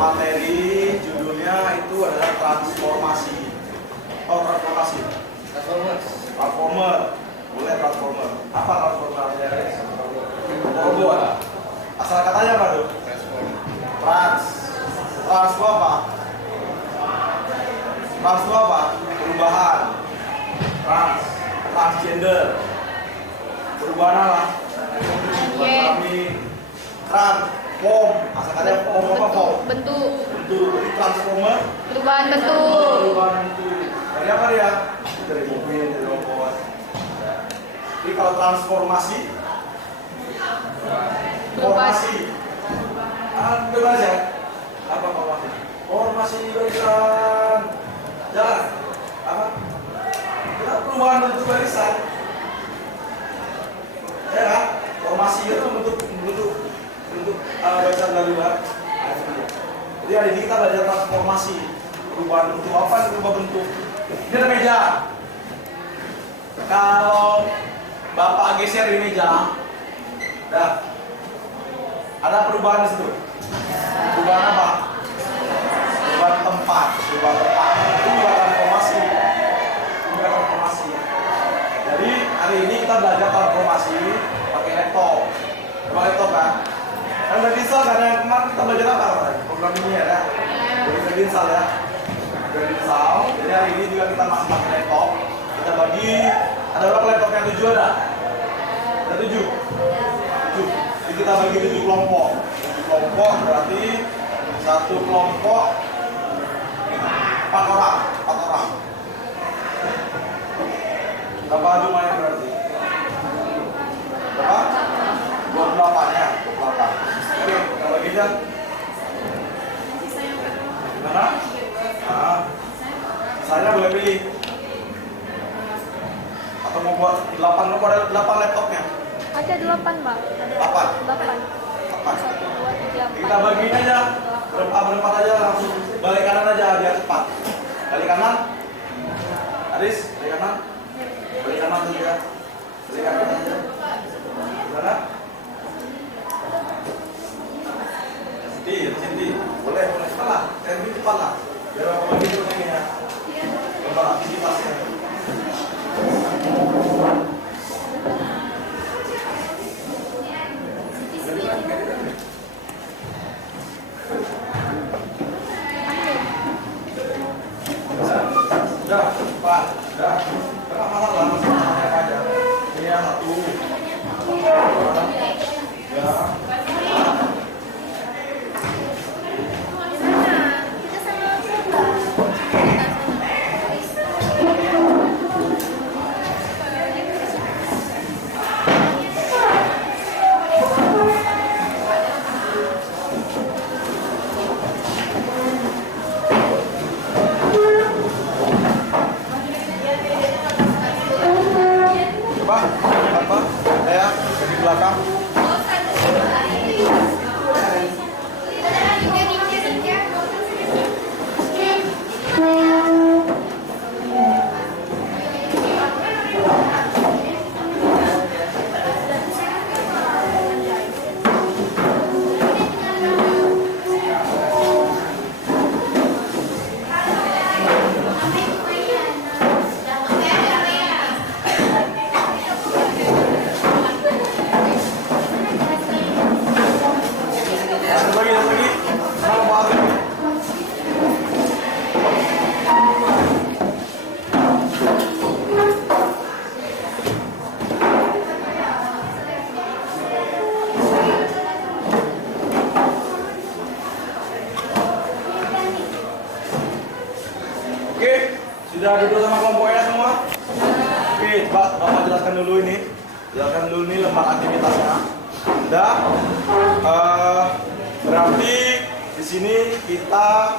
materi judulnya itu adalah transformasi. Oh, transformasi. Transformer. Boleh transformer. Apa transformer? Robot. Asal katanya apa tuh? Trans itu apa? Trans itu apa? Perubahan. Transgender. Perubahan apa? Kami transform. Asal katanya form apa form? Bentuk. Jadi transformer. Perubahan bentuk. Perubahan bentuk. Dari apa dia? Dari mobil, dari robot. Jadi kalau transformasi, formasi. Coba aja. Apa formasi? Formasi barisan. Jalan. Apa? Kita perubahan bentuk barisan. Ya kan? Formasi itu bentuk barisan dari luar. Jadi hari ini kita belajar transformasi. Perubahan bentuk apa? Berubah bentuk. Ini ada meja. Kalau Bapak geser di meja, dah. Ada perubahan di situ. Perubahan apa? Perubahan tempat. Perubahan tempat. Itu juga transformasi. Jadi hari ini kita belajar transformasi pakai laptop. Pakai laptop kan? Kan udah install kan yang kemarin kita belajar apa kemarin? Program ini ya, jadi udah install ya. Udah install. Jadi hari ini juga kita masih pakai laptop. Kita bagi. Ada berapa laptop yang 7 ada? Ada 7. Jadi kita bagi 7 kelompok. 7 kelompok berarti satu kelompok 4 orang. Berapa jumlahnya berarti? Berapa? 28 ya. 28. Oke, kita bagi aja. Gimana? Nah, saya boleh pilih. Atau mau buat 8 laptopnya? Ada 8, Pak. 8. 8. 8. 1, 2, 3, 4. Kita bagiin aja. Berempat aja langsung. Balik kanan aja biar cepat. Balik kanan. Aris, balik kanan. Balik kanan dulu ya. Balik kanan aja. Gimana? Senti. Boleh cepat lah. Cepat lah. Biar aku bagi dulu ini ya. Gambar aktivitasnya. Sudah, Pak. Sudah. Enggak masalah, masalahnya apa aja. Ini yang 1. Ya. Apa? Saya di belakang. Lagi. Sama banget. Oke, sudah duduk sama kelompoknya semua? Oke, coba Bapak jelaskan dulu ini. Lembar aktivitasnya. Sudah. Berarti di sini kita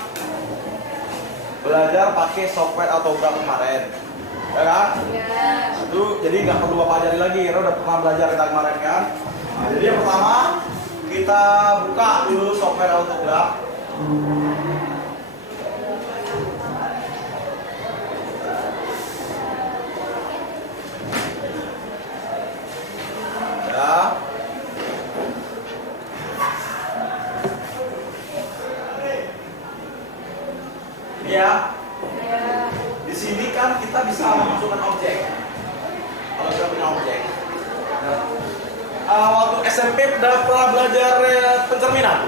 belajar pakai software autograf kemarin, ya kan? Ya. Itu jadi nggak perlu Bapak ajari lagi, karena udah pernah belajar kita kemarin kan. Nah, jadi yang pertama kita buka dulu software autograf. Ya. ya. Ya. Di sini kan kita bisa memasukkan objek. Kalau kita punya objek. Waktu SMP udah pernah belajar pencerminan.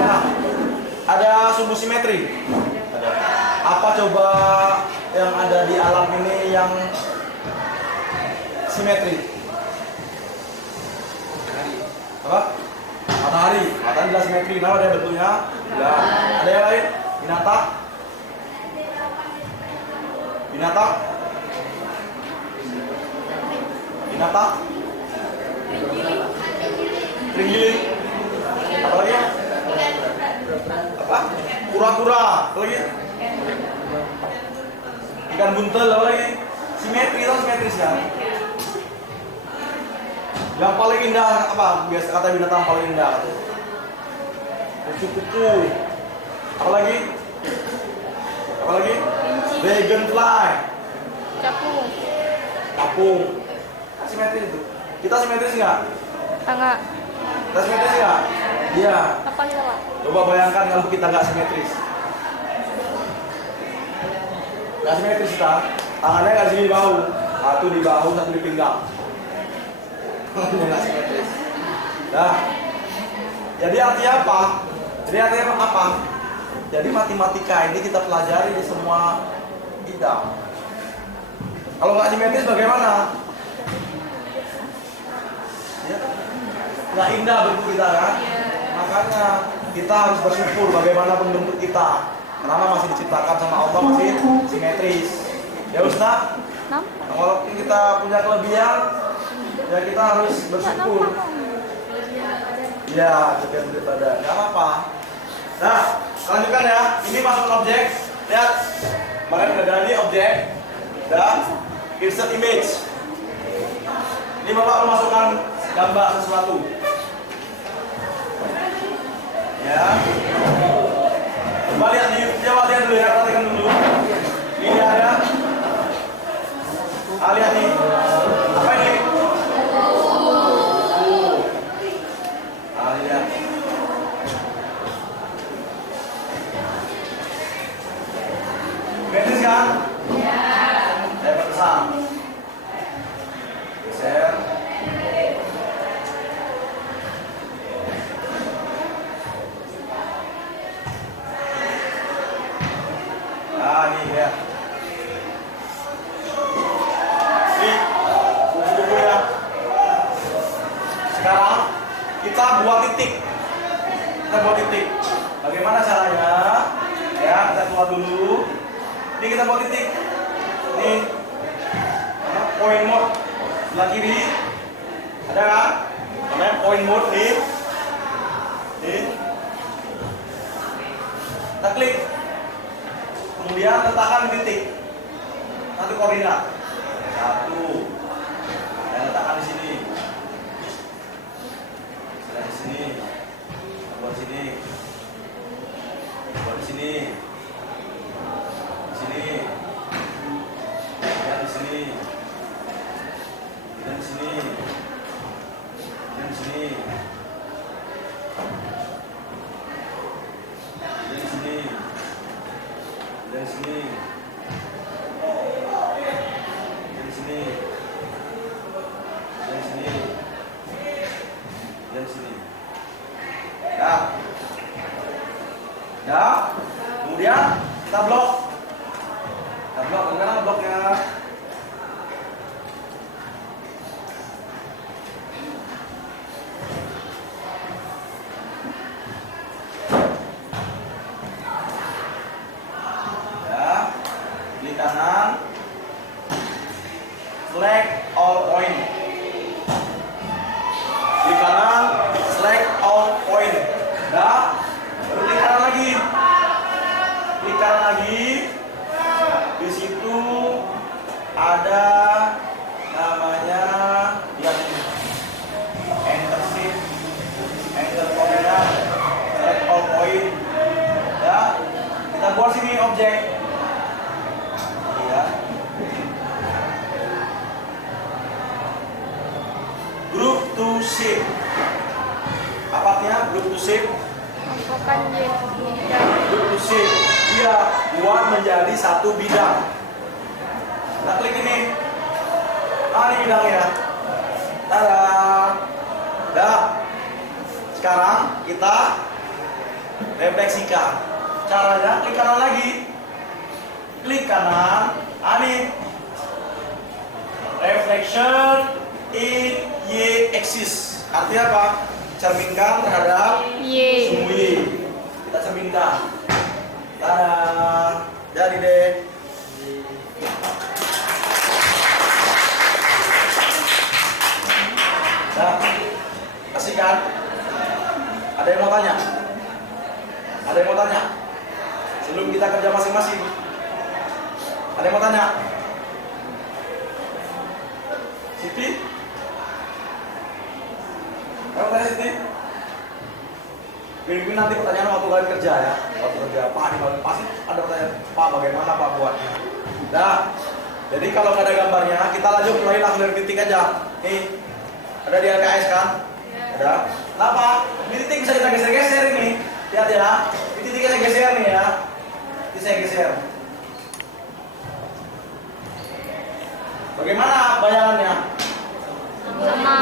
Nah, ada sumbu simetri. Ada. Apa coba yang ada di alam ini yang simetri? Apa? Matahari. Matahari jelas simetri. Kenapa ada bentuknya? Bulat. Ada yang lain? Binatang? Binatang? Binatang? Terenggiling? Apa lagi? Apa? Kura-kura? Apa lagi? Ikan buntel? Apa lagi? Simetri, itu simetris kan? Yang paling indah apa? Biasa kata binatang paling indah. Kupu-kupu. Apa lagi? Apa lagi? Dragonfly. Capung. Kapung. Simetris itu. Kita simetris nggak? Enggak. Kita simetris nggak? Iya. Apa sih, Pak? Coba bayangkan kalau kita nggak simetris. Nggak simetris kita. Tangannya nggak sini di bahu. Satu di bahu, satu di pinggang. Ini nggak simetris. Nah, jadi artinya apa? Jadi artinya apa? Jadi matematika ini kita pelajari di semua bidang. Kalau nggak simetris bagaimana? Ya, nggak indah bentuk kita kan? Makanya kita harus bersyukur bagaimanapun bentuk kita. Karena masih diciptakan sama Allah masih simetris. Ya Ustaz? Nampak. Nah, walaupun kita punya kelebihan, ya kita harus bersyukur. Iya, kelebihan berat badan. Gak apa-apa. Nah, lanjutkan ya. Ini masuk objek. Lihat. Kemarin udah jadi objek dan insert image. Ini Bapak memasukkan gambar sesuatu. Ya. Coba lihat dulu ya, perhatikan dulu. Ini ada. Lihat nih. Apa ini? Lihat. Beres kan? Ya. Saya pesan. Geser. Nah, ini ya. Ini buku-buku ya. Sekarang kita buat titik. Kita buat titik. Bagaimana caranya? Ya, kita keluar dulu. Ini kita buat titik. Ini point mode sebelah kiri. Ada kan? Namanya point mode nih. Nih. Kita klik. Kemudian letakkan titik. Satu koordinat. Satu. Dan letakkan di sini. Di sini. Buat sini. Buat di sini. Di sini. Dan di sini. Dan di sini. Dan di sini. Dan di sini. Dan sini. Dan sini. Dan sini. Dan sini. Ya. Ya. Kemudian kita blok. Kita blok, bagaimana bloknya? Kanan, select all point. Di kanan, select all point. Nah, baru klik kanan lagi. Klik kanan lagi. Di situ ada namanya yang enter shift, enter koordinat, select all point. Ya, kita buat sini objek. Group to shape. Apa artinya group to shape? Masukkan dia. Group to shape. Iya, buat menjadi satu bidang. Kita klik ini. Ah, ini bidangnya. Tada. Dah. Sekarang kita refleksikan. Caranya klik kanan lagi. Klik kanan. Ini reflection in Y axis. Artinya apa? Cerminkan terhadap Y. sumbu Y. Kita cerminkan. Tada. Jadi deh. Nah, kasihkan. Ada yang mau tanya? Ada yang mau tanya? Sebelum kita kerja masing-masing. Ada yang mau tanya? Siti? Kamu tanya Siti? Biar nanti pertanyaan waktu kalian kerja ya. Waktu kerja, Pak, di balik pasti ada pertanyaan. Pak, bagaimana Pak buatnya? Nah, jadi kalau nggak ada gambarnya, kita lanjut mulai langsung dari titik aja. Nih, ada di LKS kan? Ada. Kenapa? Di titik bisa kita geser-geser ini. Lihat ya. Di titiknya saya geser nih ya. Ini saya geser. Bagaimana bayangannya? Sama.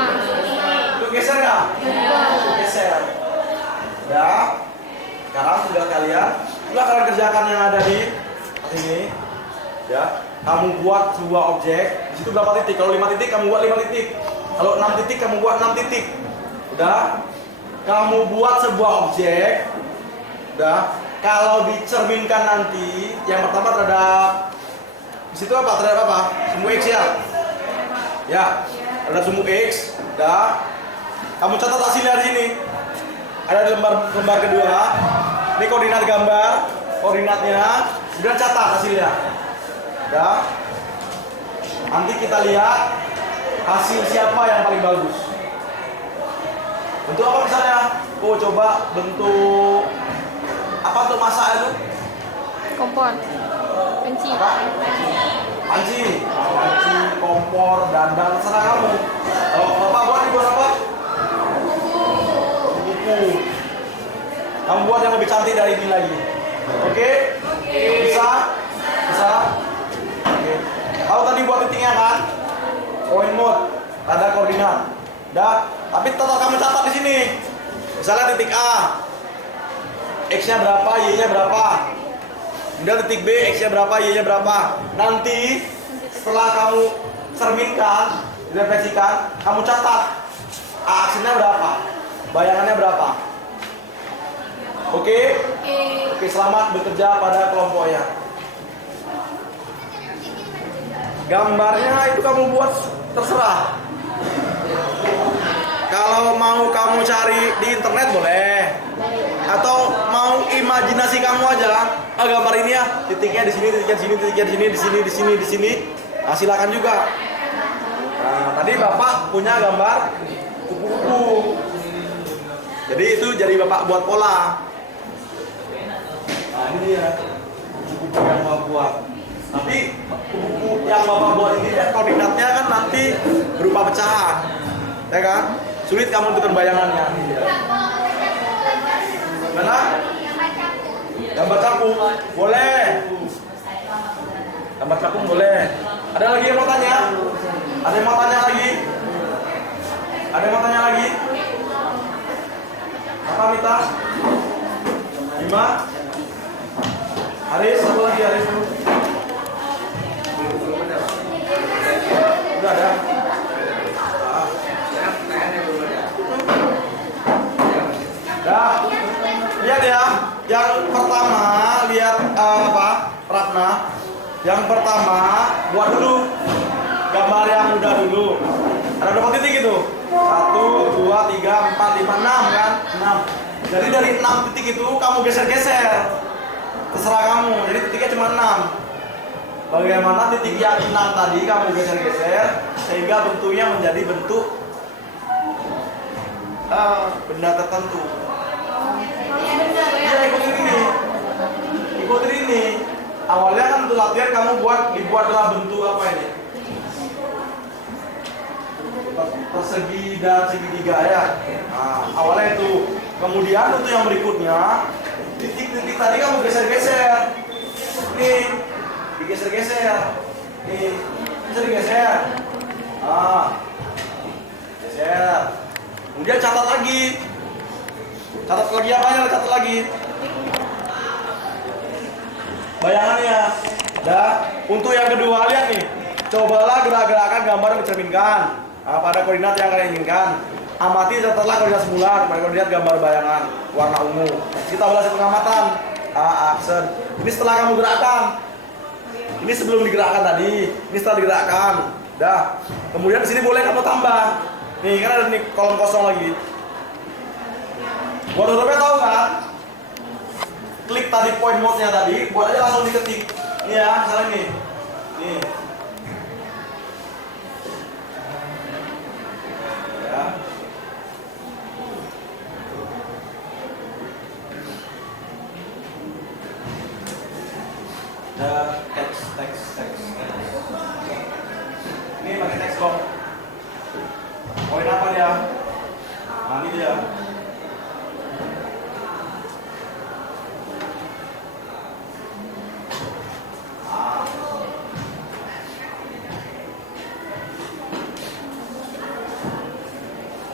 Itu geser nggak? Geser. Ya. Sekarang sudah kalian kerjakan yang ada di sini. Ya. Kamu buat sebuah objek. Di situ berapa titik? Kalau 5 titik kamu buat 5 titik. Kalau 6 titik kamu buat 6 titik. Udah. Kamu buat sebuah objek. Udah. Kalau dicerminkan nanti, yang pertama terhadap di situ apa? Terhadap apa? Sumbu X ya. Ya. Terhadap sumbu X. Udah. Kamu catat hasilnya di sini. Ada di lembar kedua. Ini koordinat gambar, koordinatnya. Udah catat hasilnya. Udah. Nanti kita lihat hasil siapa yang paling bagus. Bentuk apa misalnya? Oh, coba bentuk apa untuk masak itu? Kompor. Panci. Apa? Panci, kompor, dandang, terserah kamu. Kalau bapak buat dibuat apa? Buku. Kamu buat yang lebih cantik dari ini lagi. Oke? Bisa? Bisa? Oke. Kalau tadi buat titiknya kan? Point mode, ada koordinat. Dah, tapi tetap kamu catat di sini. Misalnya titik A, X-nya berapa, Y-nya berapa. Kemudian titik B, X-nya berapa, Y-nya berapa. Nanti setelah kamu cerminkan, refleksikan, kamu catat aksinya berapa, bayangannya berapa. Oke? Oke, selamat bekerja pada kelompoknya. Gambarnya itu kamu buat terserah. Kalau mau kamu cari di internet boleh, atau mau imajinasi kamu aja. Ah, gambar ini ya, titiknya di sini, titiknya di sini, titiknya di sini, di sini, di sini, di sini. Nah, silakan juga. Nah, tadi Bapak punya gambar kupu-kupu. Jadi itu jadi Bapak buat pola. Nah, ini dia kupu-kupu yang Bapak buat. Tapi kupu-kupu yang Bapak buat ini kan koordinatnya kan nanti berupa pecahan, ya kan? Sulit kamu untuk bayangannya. Mana? Gambar capung boleh. Gambar capung boleh. Ada lagi yang mau tanya? Ada yang mau tanya lagi? Ada yang mau tanya lagi? Apa Mita? Bima? Haris, satu lagi Haris. Udah ada. Dah. Lihat ya. Yang pertama lihat apa? Ratna. Yang pertama buat dulu gambar yang mudah dulu. Ada berapa titik itu? 1, 2, 3, 4, 5, 6 kan? 6. Jadi dari 6 titik itu kamu geser-geser. Terserah kamu. Jadi titiknya cuma 6. Bagaimana titik yang 6 tadi kamu geser-geser sehingga bentuknya menjadi bentuk benda tertentu. Ya, ikutin ini. Ikutin ini. Awalnya kan untuk latihan kamu dibuatlah bentuk apa ini? Persegi dan segitiga ya. Nah, awalnya itu. Kemudian untuk yang berikutnya, titik-titik tadi kamu geser-geser. Nih, digeser-geser. Nih, bisa digeser. Geser. Kemudian catat lagi. Catat lagi apanya? Catat lagi. Bayangannya. Dah. Untuk yang kedua, lihat nih. Cobalah gerak-gerakan gambar yang mencerminkan pada koordinat yang kalian inginkan. Amati catatlah koordinat semula pada koordinat gambar bayangan warna ungu. Kita ulas pengamatan. Action. Ini setelah kamu gerakkan. Ini sebelum digerakkan tadi. Ini setelah digerakkan. Dah. Kemudian di sini boleh kamu tambah. Nih, kan ada nih kolom kosong lagi. Buat hurufnya tahu kan? Klik tadi point mode-nya tadi, buat aja langsung diketik. Ini ya, misalnya nih. Nih. Ya. Teks. Ini pakai teks box. Poin apa dia? Nah, ini dia.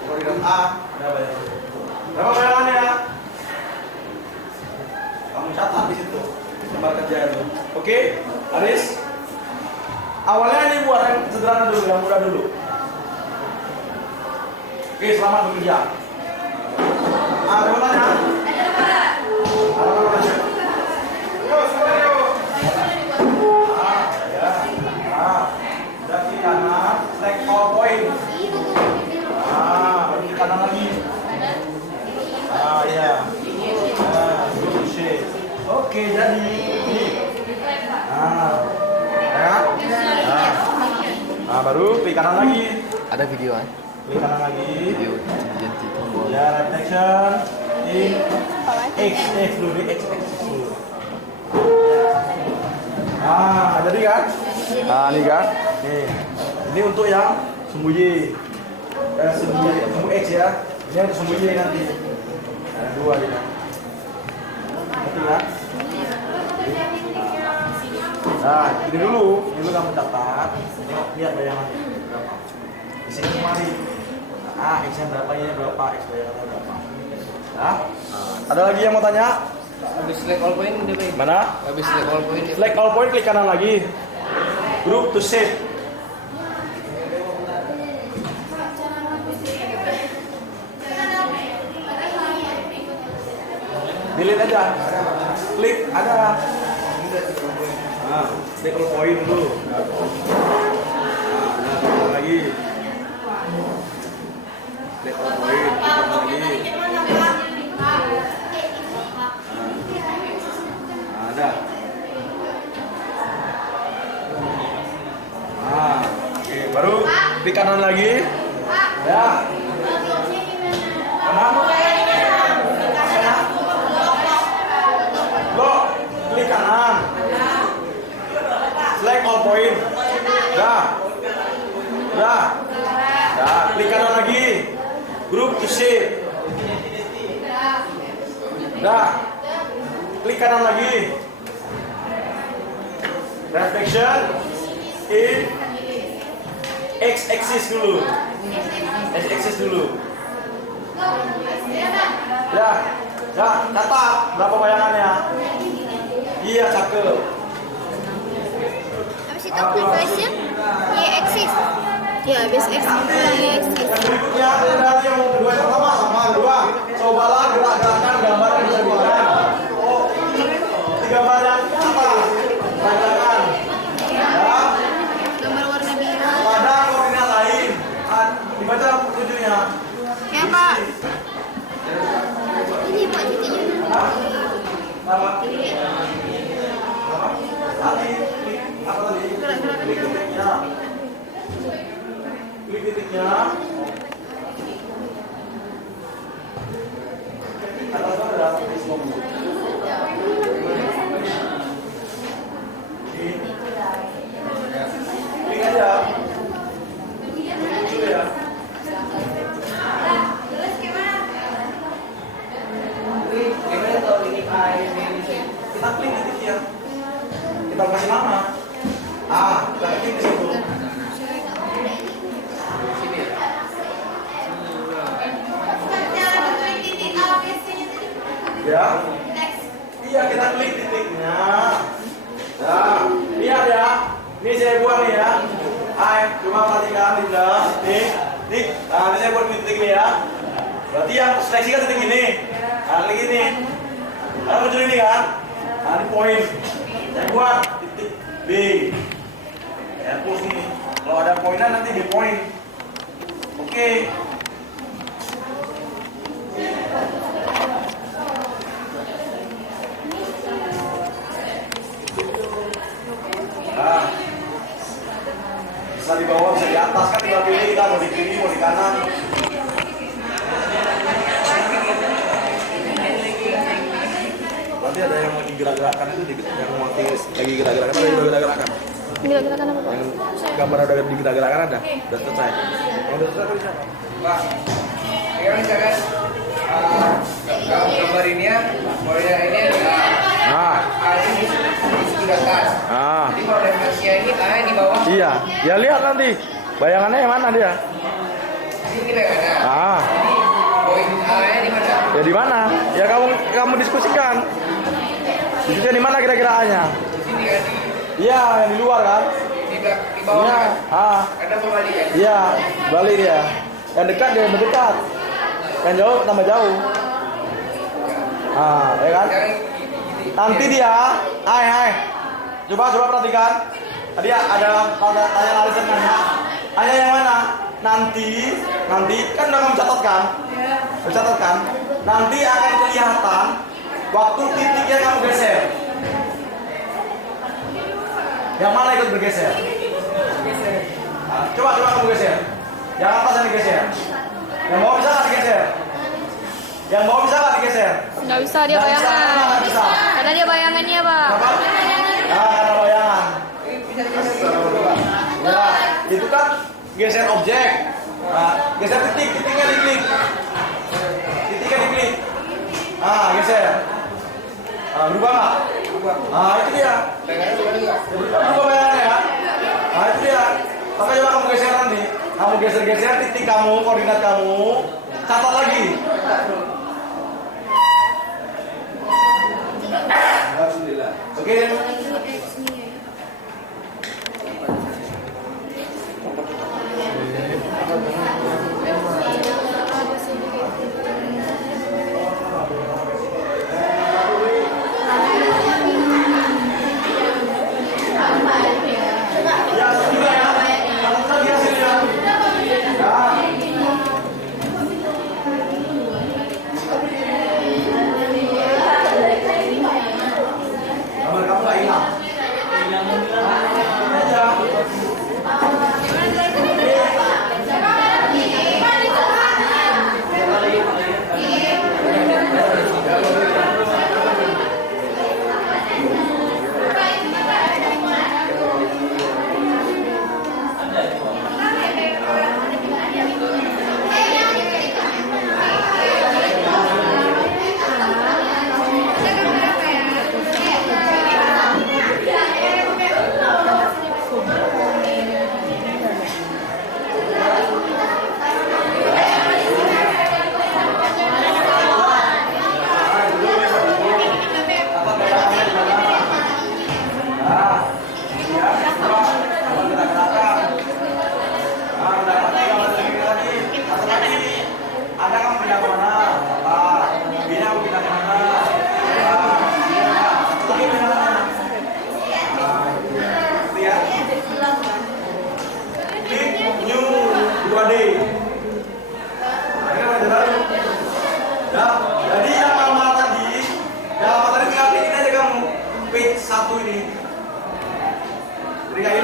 Koordinat A, ada bayangan. Berapa bayangannya? Kamu catat di situ. Gambar kerja itu. Oke, Aris. Awalnya ini buat yang sederhana dulu, yang mudah dulu. Oke, selamat bekerja. Ada tanya? Ada tanya? Yuk, sebentar yuk. Ya. Dari kanan, select all point. Dari kanan lagi. Ya. Oke, jadi ini. Baru klik kanan lagi. Ada video kan? Klik kanan lagi. Video ganti tombol. Ya, reflection in X dulu, X dulu. Jadi kan? Ini kan? Nih. Ini untuk yang sembunyi. Sembunyi X ya. Ini untuk sembunyi nanti. Ada dua ini. Ngerti kan? Nah, ini dulu kamu catat. Lihat bayangannya berapa. Di sini kemari. X-nya berapa, ini berapa, X bayangannya berapa. Nah, ada lagi yang mau tanya? Habis select all point udah baik. Mana? Habis select all point. Select all point, klik kanan lagi. Group to save. Delete aja. Klik ada. Select all point dulu. Lagi. Select all point, klik kanan lagi. Ada. Oke, baru klik kanan lagi. Ya. Kanan. Loh, klik kanan. Select all point. Dah. Klik kanan lagi. Group to save. Dah. Klik kanan lagi. Reflection in X-axis dulu. X-axis dulu. Ya, catat berapa bayangannya? Iya, cakep. Habis itu preparation Y-axis. Ya, habis X Y-axis. Yang berikutnya berarti yang kedua yang pertama sama kedua. Cobalah gerak-gerakan gambar yang bisa dibuat. Di gambar yang apa? Bayangan. Ya. Gambar warna biru. Pada koordinat lain. Dibaca tujuhnya. Ya, Kak. Ini Pak titiknya. Apa? Tadi klik apa tadi? Klik titiknya. Klik titiknya. Atas ada tulis logo. Klik aja. Klik ya. Gimana tuh ini Ya. Iya, kita klik titiknya. Nah, lihat ya. Ini saya buat nih ya. Hai, coba perhatikan Linda. Nih. Nah, ini saya buat titik nih ya. Berarti yang seleksi kan titik ini. Nah, klik ini. Nah, muncul ini kan. Nah, ini poin. Saya buat titik B. Ya, plus nih. Kalau ada poinnya nanti di poin. Oke. Nah, bisa di bawah, bisa di atas kan tinggal pilih kita mau di kiri, mau di kanan. Berarti ada yang lagi gerak-gerakan itu yang mau lagi gerak-gerakan ada yang gerak-gerakan. Gila-gila kan apa Pak? Yang gambar ada di gerak-gerakan ada. Udah selesai. Yang udah selesai bisa. Pak, ya misalkan gambar ini ya, model ini adalah ini di atas. Jadi model Malaysia ini di bawah. Iya, ya lihat nanti bayangannya yang mana dia. Ini bayangannya. Jadi poin A-nya di mana? Ya di mana? Ya kamu diskusikan. Itu di mana kira-kira A-nya? Di sini kan Iya, yang di luar kan? di bawah Iya. kan? Karena berbalik ya. Iya, balik dia. Yang dekat dia mendekat. Yang jauh tambah jauh. Ya kan? Nanti dia, hai. Coba perhatikan. Tadi ada tanya Alisa nanya. Hanya yang mana? Nanti kan udah kamu catatkan. Catatkan. Nanti akan kelihatan waktu titiknya kamu geser. Yang mana ikut bergeser? Nah, coba kamu geser. Yang atas yang digeser. Yang bawah bisa nggak digeser? Yang bawah bisa nggak digeser? Nggak bisa, dia bayangan. Nggak bisa. Karena dia bayangannya Pak. Kenapa? Karena bayangan. Ya, itu kan geser objek. Nah, geser titiknya diklik. Titiknya diklik. Geser. Berubah nggak? Itu dia. Berubah bayangannya ya. Itu dia. Maka coba kamu geser nanti. Kamu geser titik kamu, koordinat kamu. Catat lagi. Alhamdulillah. Oke.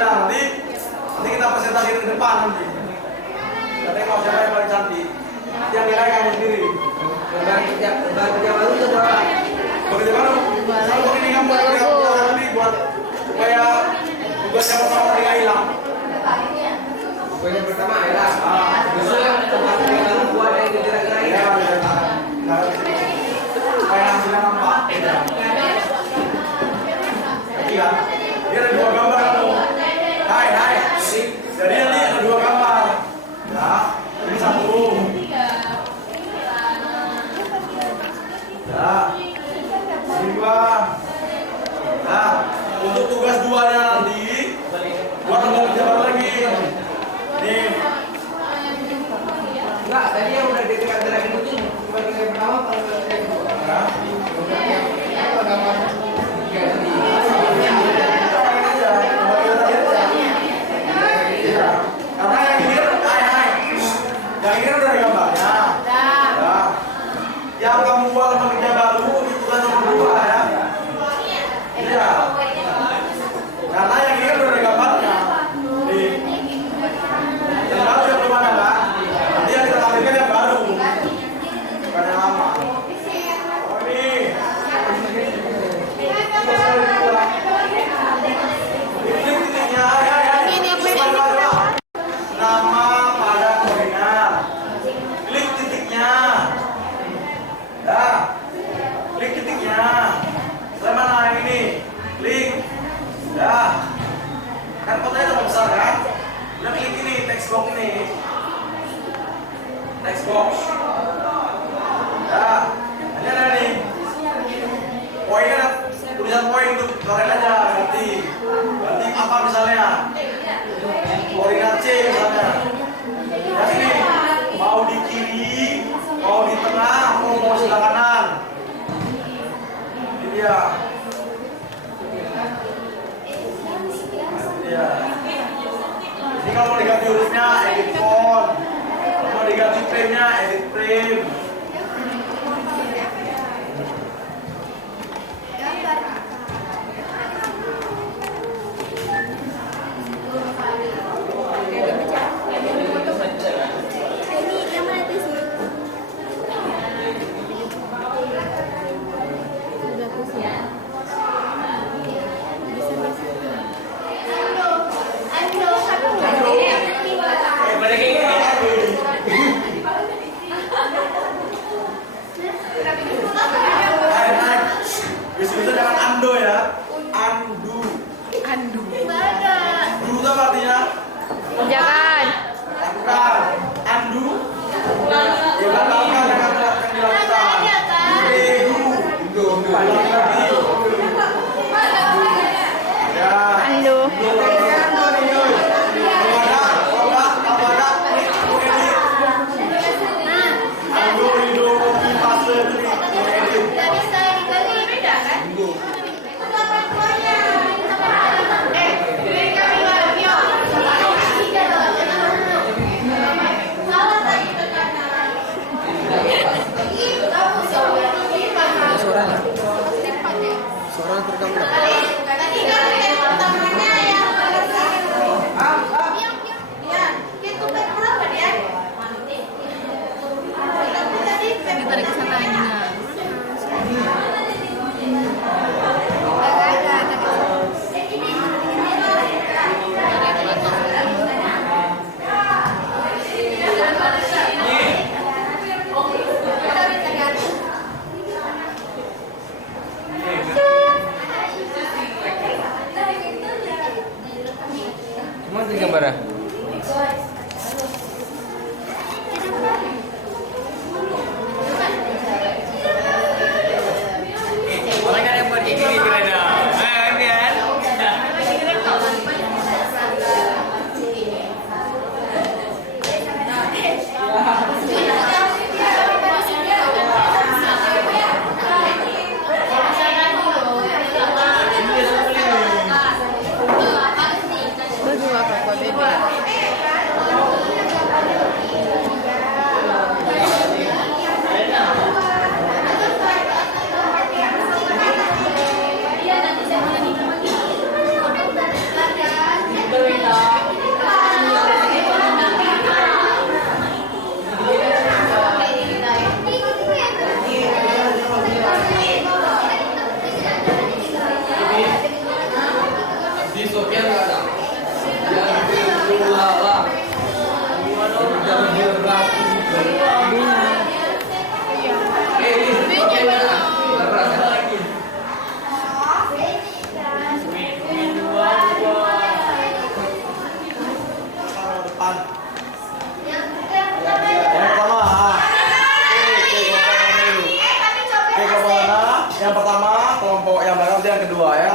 Nanti kita presentasi di depan nanti. Nanti mau siapa yang paling cantik. Nanti yang nilai kamu sendiri. Kerja baru itu berapa? Bekerja baru. Kalau ini kamu nanti buat supaya tugas yang pertama tadi nggak hilang. Poin yang pertama adalah besok yang tempat kerja baru buat yang kira-kira ini. Supaya hasilnya nampak. Iya. Dia ada dua gambar kamu. Hai. Jadi nanti ada dua gambar. Ya, ini satu. Ya. pertama. Oh ini. Klik titiknya. Ini apa sih? Nama pada koordinat. Klik titiknya. Ya. Klik titiknya. Saya mana yang ini? Klik. Ya. Kan fotonya tambah besar kan? Udah klik ini, text box ini. Text box. Ya. Ini ada nih. Poin ada tulisan poin itu kalian aja ganti. Ganti apa misalnya? Koordinat C misalnya. Ya sini. Mau di kiri, mau di tengah, mau sebelah kanan. Ini dia. Iya. Ini kalau mau diganti hurufnya edit font. Kalau mau diganti frame-nya edit frame. Bisa-bisa jangan ando ya. Andu. Andu. Du itu apa artinya? Jangan. Lakukan. Andu. Ya batalkan dengan yang dilakukan. Egu. Balik lagi. Ya. Andu. Ditarik ke sana ininya. Cuma di gambar. Orang kan yang buat kayak gini keren dong. Ini kan. Baju apa kok beda? Di Sofian nggak ada. Yang lala. Jangan berat. Depan. Yang pertama, Oke, kelompok mana? Yang pertama, kelompok yang belakang itu yang kedua ya.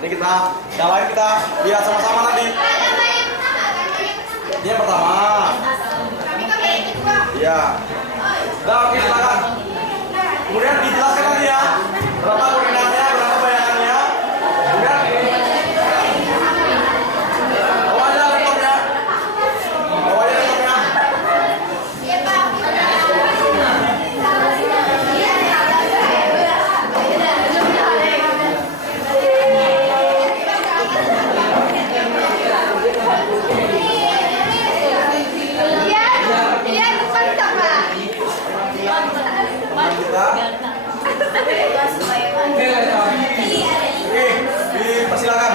Ini kita, yang lain kita lihat sama-sama nanti. Ini yang pertama. Iya. Nah, oke silakan. Kemudian dijelaskan nanti ya. Berapa koordinatnya, berapa bayangannya. Kemudian bawa aja laptopnya. Bawa aja laptopnya. Iya, depan sama. Ya. Oke, dipersilakan.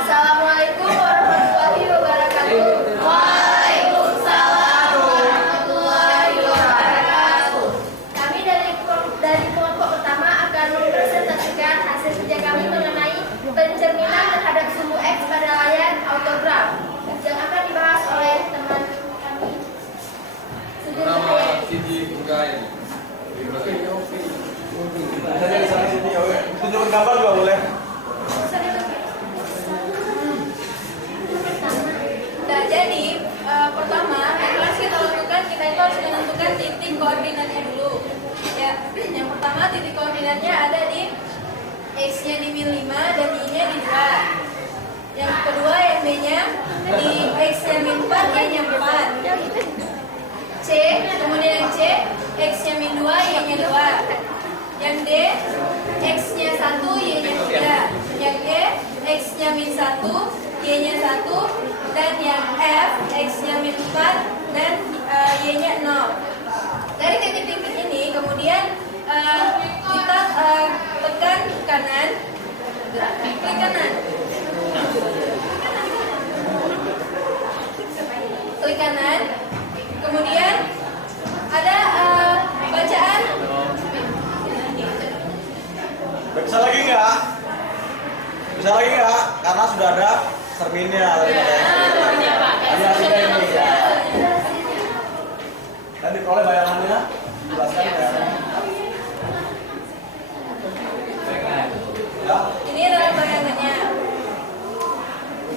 Assalamualaikum warahmatullahi wabarakatuh. Waalaikumsalam warahmatullahi wabarakatuh. Kami dari kelompok pertama akan mempresentasikan hasil kerja kami mengenai pencerminan terhadap sumbu X pada layar autograf yang akan dibahas oleh teman kami. Nama Siti Bukai. Ada di sana sini ya, weh. Tunjukkan gambar juga boleh. Nah, jadi pertama yang harus kita lakukan, kita itu harus menentukan titik koordinatnya dulu. Ya, yang pertama titik koordinatnya ada di X-nya di min 5 dan Y-nya di 2. Yang kedua yang B-nya di X-nya min 4, Y-nya 4. C, kemudian yang C, X-nya min 2, Y-nya 2. Yang D, X-nya 1, Y-nya 3. Yang E, X-nya min 1, Y-nya 1. Dan yang F, X-nya min 4 dan Y-nya 0. Dari titik-titik ini kemudian kita tekan kanan, klik kanan. Klik kanan. Kemudian ada bacaan. Bisa lagi nggak? Bisa lagi nggak? Karena sudah ada cerminnya. Hanya sudah ini ya. Dan diperoleh bayangannya. Jelaskan bayangannya. Ya. Ini adalah bayangannya.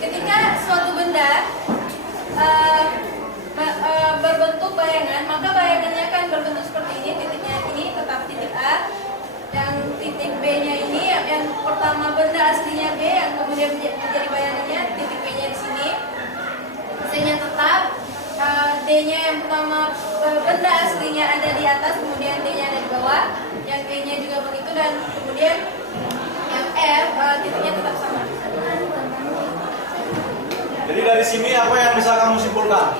Ketika suatu benda berbentuk bayangan, maka bayangannya akan berbentuk seperti ini. Titiknya ini tetap titik A. Yang titik B-nya ini, yang pertama benda aslinya B, yang kemudian menjadi bayangannya, titik B-nya di sini. C-nya tetap, D-nya yang pertama benda aslinya ada di atas, kemudian D-nya ada di bawah. Yang E-nya juga begitu, dan kemudian yang F titiknya tetap sama. Jadi dari sini apa yang bisa kamu simpulkan?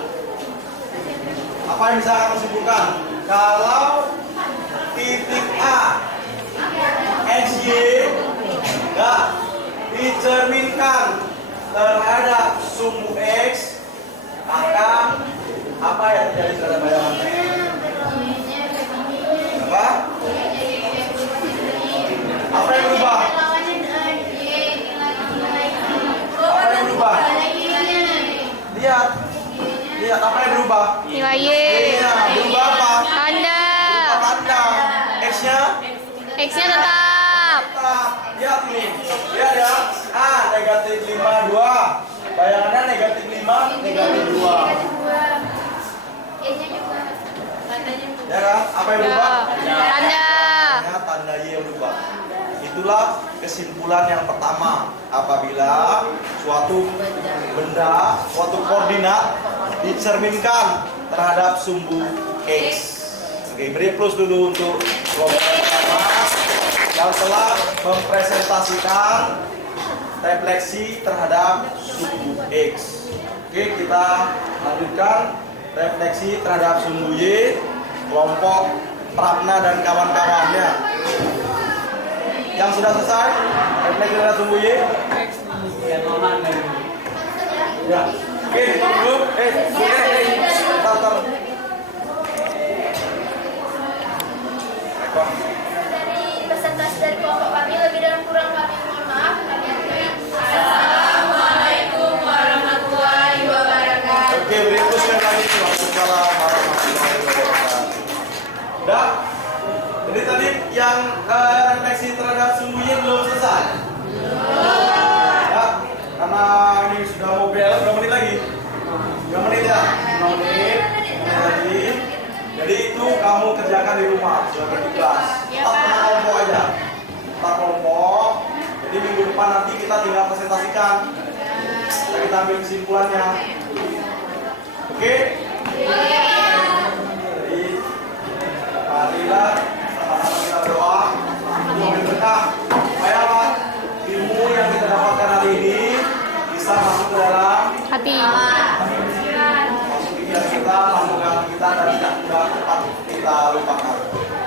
Apa yang bisa kamu simpulkan? Kalau titik A XY nggak dicerminkan terhadap sumbu X, maka apa yang terjadi terhadap bayangannya? Apa? Apa yang berubah? Apa yang berubah? Lihat, lihat apa yang berubah? Nilai Y. Y-nya berubah apa? Tanda. Berubah tanda. X-nya X-nya tetap. lihat nih, lihat ya. A negatif 5 2. Bayangannya negatif 5 negatif 2. E-nya juga tandanya Ya kan? Apa yang berubah? Tanda. Ya, tanda Y yang berubah. Itulah kesimpulan yang pertama. Apabila suatu benda, suatu koordinat dicerminkan terhadap sumbu X. Oke, beri plus dulu untuk kelompok pertama yang telah mempresentasikan refleksi terhadap sumbu X. Oke, kita lanjutkan refleksi terhadap sumbu Y, kelompok Prapna dan kawan-kawannya. Yang sudah selesai refleksi terhadap sumbu Y. Ya. Oke, dulu. Tar. Dari presentasi dari kelompok kami, lebih dan kurang kami mohon maaf. Kami akhiri. Assalamualaikum warahmatullahi wabarakatuh. Oke, berikut sekali lagi. Waalaikumsalam warahmatullahi wabarakatuh. Udah? Jadi tadi yang refleksi terhadap sumbunya belum selesai. Ya, karena ini sudah mau bel, berapa menit lagi? 5 menit ya? 5 menit lagi. Jadi itu kamu kerjakan di rumah, jangan di kelas. Tetap kelompok aja. Tetap kelompok. Jadi minggu depan nanti kita tinggal presentasikan. Kita ambil kesimpulannya. Oke? Jadi marilah sama-sama kita berdoa untuk ambil berkah. Supaya apa? Ilmu yang kita dapatkan hari ini bisa masuk ke dalam Hati. masuk pikiran kita, masuk ke hati kita, dan tidak mudah cepat kita lupakan.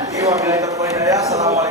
Oke? wabillahi taufiq wal hidayah. Assalamualaikum.